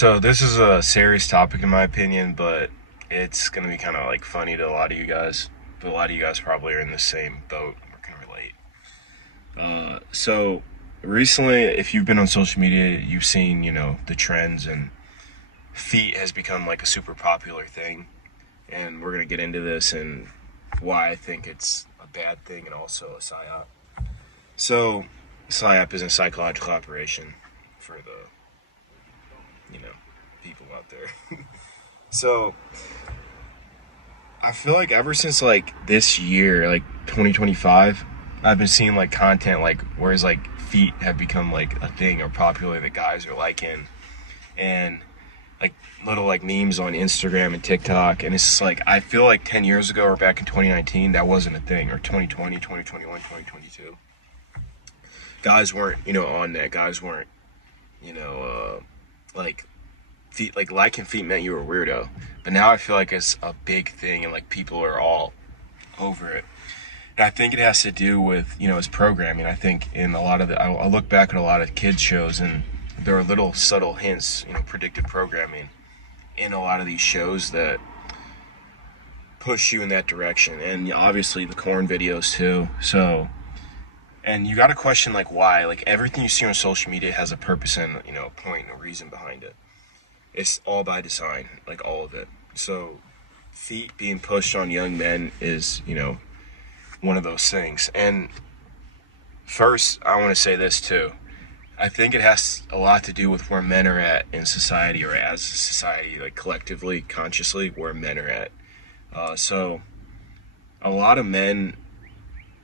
So this is a serious topic in my opinion, but it's gonna be kind of like funny to a lot of you guys. But a lot of you guys probably are in the same boat or can relate. So recently, if you've been on social media, you've seen the trends, and feet has become like a super popular thing. And we're gonna get into this and why I think it's a bad thing and also a psyop. So psyop is a psychological operation for the people out there. So I feel like ever since like this year, like 2025, I've been seeing like content like whereas like feet have become like a thing or popular that guys are liking, and like little like memes on Instagram and TikTok, and it's just like I feel like 10 years ago or back in 2019 that wasn't a thing, or 2020, 2021, 2022. Guys weren't on that. Guys weren't like feet, like liking feet meant you were a weirdo. But now I feel like it's a big thing and like people are all over it. And I think it has to do with its programming. I think in a lot of I look back at a lot of kids shows, and there are little subtle hints, predictive programming in a lot of these shows that push you in that direction. And obviously the corn videos too. So, and you got to question like why. Like everything you see on social media has a purpose and a point and a reason behind it. It's all by design, like all of it. So feet being pushed on young men is one of those things. And first I want to say this too. I think it has a lot to do with where men are at in society, or as a society, like collectively, consciously, where men are at. So a lot of men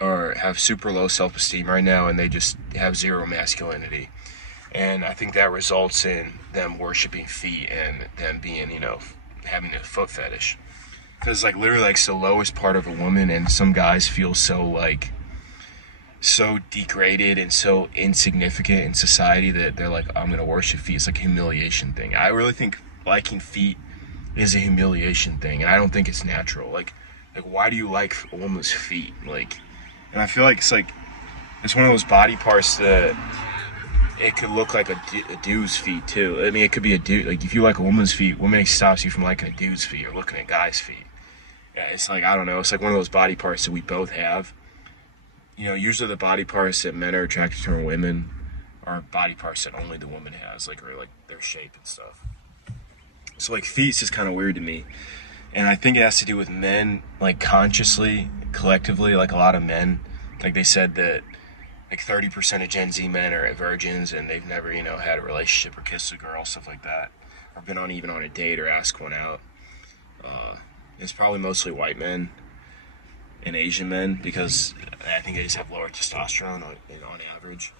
have super low self-esteem right now, and they just have zero masculinity. And I think that results in them worshiping feet and them being, having a foot fetish. Because like literally like it's the lowest part of a woman, and some guys feel so degraded and so insignificant in society that they're like, I'm gonna worship feet. It's like a humiliation thing. I really think liking feet is a humiliation thing, and I don't think it's natural. Like why do you like a woman's feet? And I feel like it's one of those body parts that it could look like a dude's feet too. I mean, it could be a dude. Like if you like a woman's feet, what makes stops you from liking a dude's feet or looking at guys' feet? Yeah, it's like I don't know. It's like one of those body parts that we both have. Usually the body parts that men are attracted to in women are body parts that only the woman has, or like their shape and stuff. So like feet's just kind of weird to me, and I think it has to do with men, like consciously, collectively, like a lot of men, like they said that like 30% of Gen Z men are virgins and they've never had a relationship or kissed a girl, stuff like that, or been on a date or asked one out. It's probably mostly white men and Asian men, because I think they just have lower testosterone on average.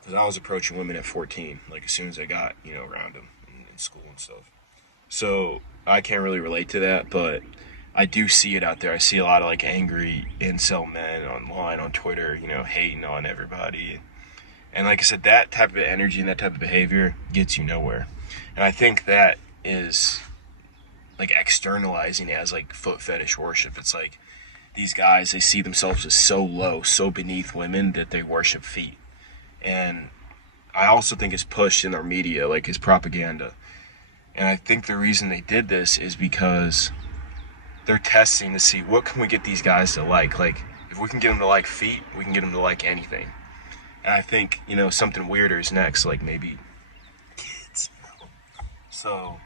Because I was approaching women at 14, like as soon as I got around them in school and stuff. So I can't really relate to that, but I do see it out there. I see a lot of like angry incel men online on Twitter, hating on everybody. And like I said, that type of energy and that type of behavior gets you nowhere. And I think that is like externalizing as like foot fetish worship. It's like these guys, they see themselves as so low, so beneath women that they worship feet. And I also think it's pushed in our media, like it's propaganda. And I think the reason they did this is because they're testing to see what can we get these guys to like. Like if we can get them to like feet, we can get them to like anything. And I think something weirder is next, like maybe kids. So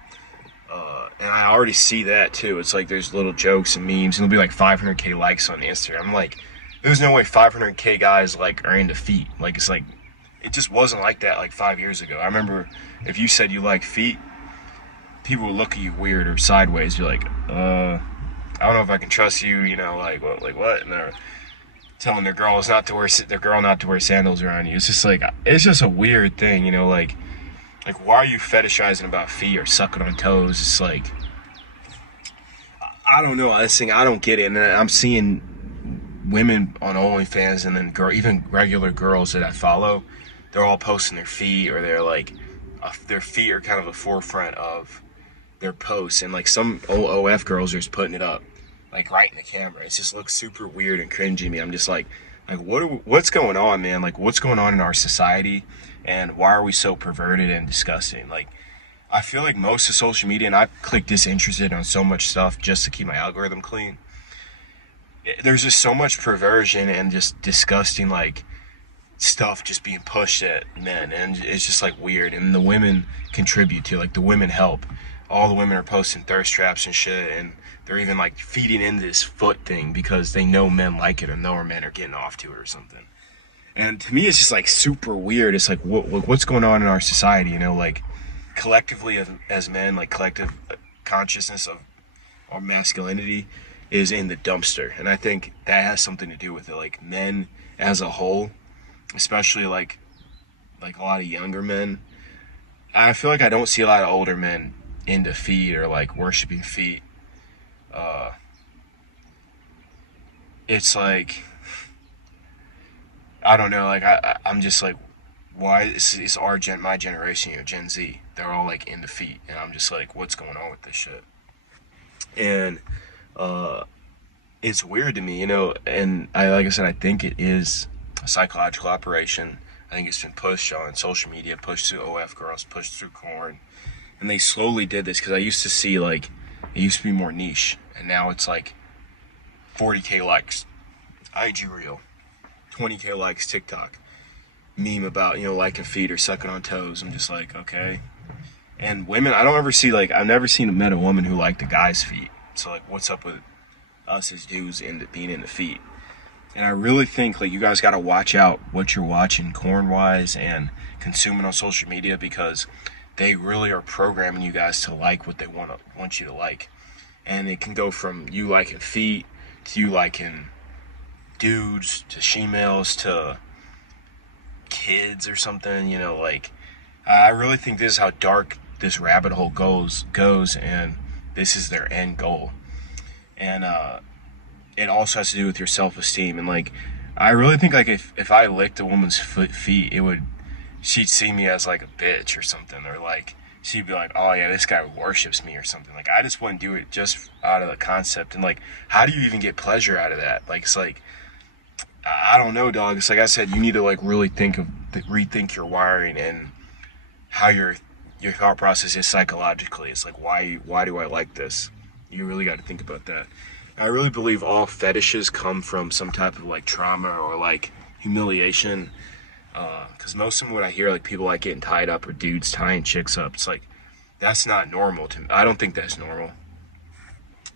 and I already see that too. It's like there's little jokes and memes, and there'll be like 500K likes on Instagram. I'm like, there's no way 500K guys like are into feet. Like it's like it just wasn't like that like 5 years ago. I remember if you said you like feet, people would look at you weird or sideways. You're like, I don't know if I can trust you. Like what? And they're telling their girl not to wear sandals around you. It's just like it's just a weird thing. Like why are you fetishizing about feet or sucking on toes? It's like I don't know. This thing I don't get it. And I'm seeing women on OnlyFans, and then even regular girls that I follow, they're all posting their feet, or they're like their feet are kind of the forefront of their posts, and like some OF girls are just putting it up like right in the camera. It just looks super weird and cringy to me. I'm just like what's going on, man? Like what's going on in our society, and why are we so perverted and disgusting? Like I feel like most of social media, and I click disinterested on so much stuff just to keep my algorithm clean. There's just so much perversion and just disgusting like stuff just being pushed at men, and it's just like weird. And the women contribute to, like, the women help. All the women are posting thirst traps and shit, and they're even like feeding into this foot thing because they know men like it or know men are getting off to it or something. And to me, it's just like super weird. It's like what's going on in our society, like collectively as men, like collective consciousness of our masculinity is in the dumpster. And I think that has something to do with it. Like men as a whole, especially like a lot of younger men, I feel like I don't see a lot of older men into feet or like worshiping feet. It's like, I don't know, like I'm just like, why is my generation, Gen Z, they're all like into feet, and I'm just like, what's going on with this shit? And it's weird to me, and like I said, I think it is a psychological operation. I think it's been pushed on social media, pushed through OF girls, pushed through corn, and they slowly did this because I used to see like it used to be more niche, and now it's like 40K likes, IG reel, 20K likes, TikTok, meme about liking feet or sucking on toes. I'm just like, okay. And women, I don't ever see, like, I've never met a woman who liked a guy's feet. So like, what's up with us as dudes being into feet? And I really think like you guys got to watch out what you're watching corn wise and consuming on social media, because they really are programming you guys to like what they want you to like. And it can go from you liking feet to you liking dudes to she-males to kids or something, like I really think this is how dark this rabbit hole goes, and this is their end goal. And it also has to do with your self-esteem. And like I really think like if I licked a woman's feet, she'd see me as like a bitch or something, or like she'd be like, oh yeah, this guy worships me or something. Like I just wouldn't do it just out of the concept. And like, how do you even get pleasure out of that? Like it's like, I don't know, dog. It's like I said, you need to like really rethink your wiring and how your thought process is psychologically. It's like, why do I like this? You really got to think about that. I really believe all fetishes come from some type of like trauma or like humiliation. Because most of what I hear, like people like getting tied up or dudes tying chicks up, it's like that's not normal to me. I don't think that's normal.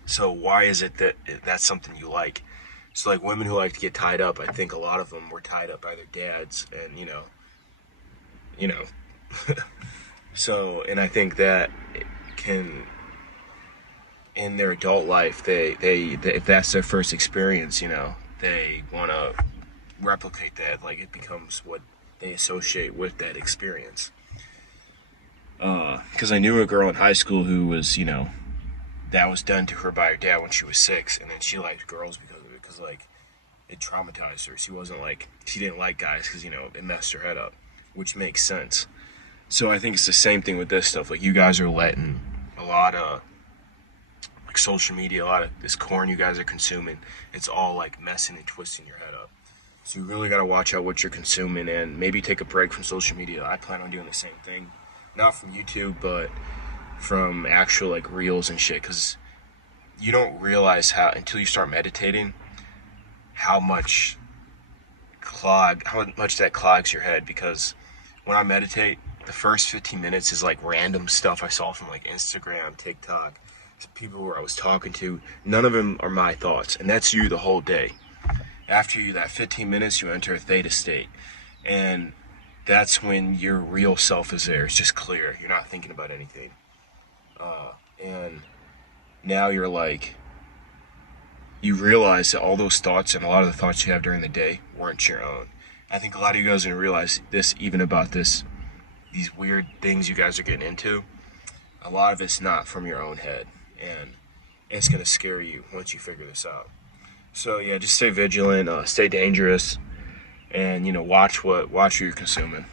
So why is it that that's something you like? So like women who like to get tied up, I think a lot of them were tied up by their dads, and you know. So, and I think that can, in their adult life, they if that's their first experience, they want to replicate that. Like it becomes what they associate with that experience. Because I knew a girl in high school who was, that was done to her by her dad when she was 6, and then she liked girls because of it, because like it traumatized her. She didn't like guys because it messed her head up, which makes sense. So I think it's the same thing with this stuff. Like you guys are letting a lot of like social media, a lot of this corn you guys are consuming, it's all like messing and twisting your head up. So you really got to watch out what you're consuming and maybe take a break from social media. I plan on doing the same thing, not from YouTube, but from actual like reels and shit, because you don't realize how, until you start meditating, how much that clogs your head. Because when I meditate, the first 15 minutes is like random stuff I saw from like Instagram, TikTok, people who I was talking to. None of them are my thoughts, and that's you the whole day. After that 15 minutes, you enter a theta state, and that's when your real self is there. It's just clear. You're not thinking about anything. And now you're like, you realize that all those thoughts and a lot of the thoughts you have during the day weren't your own. I think a lot of you guys are going to realize this, even about these weird things you guys are getting into. A lot of it's not from your own head, and it's going to scare you once you figure this out. So yeah, just stay vigilant, stay dangerous, and watch what you're consuming.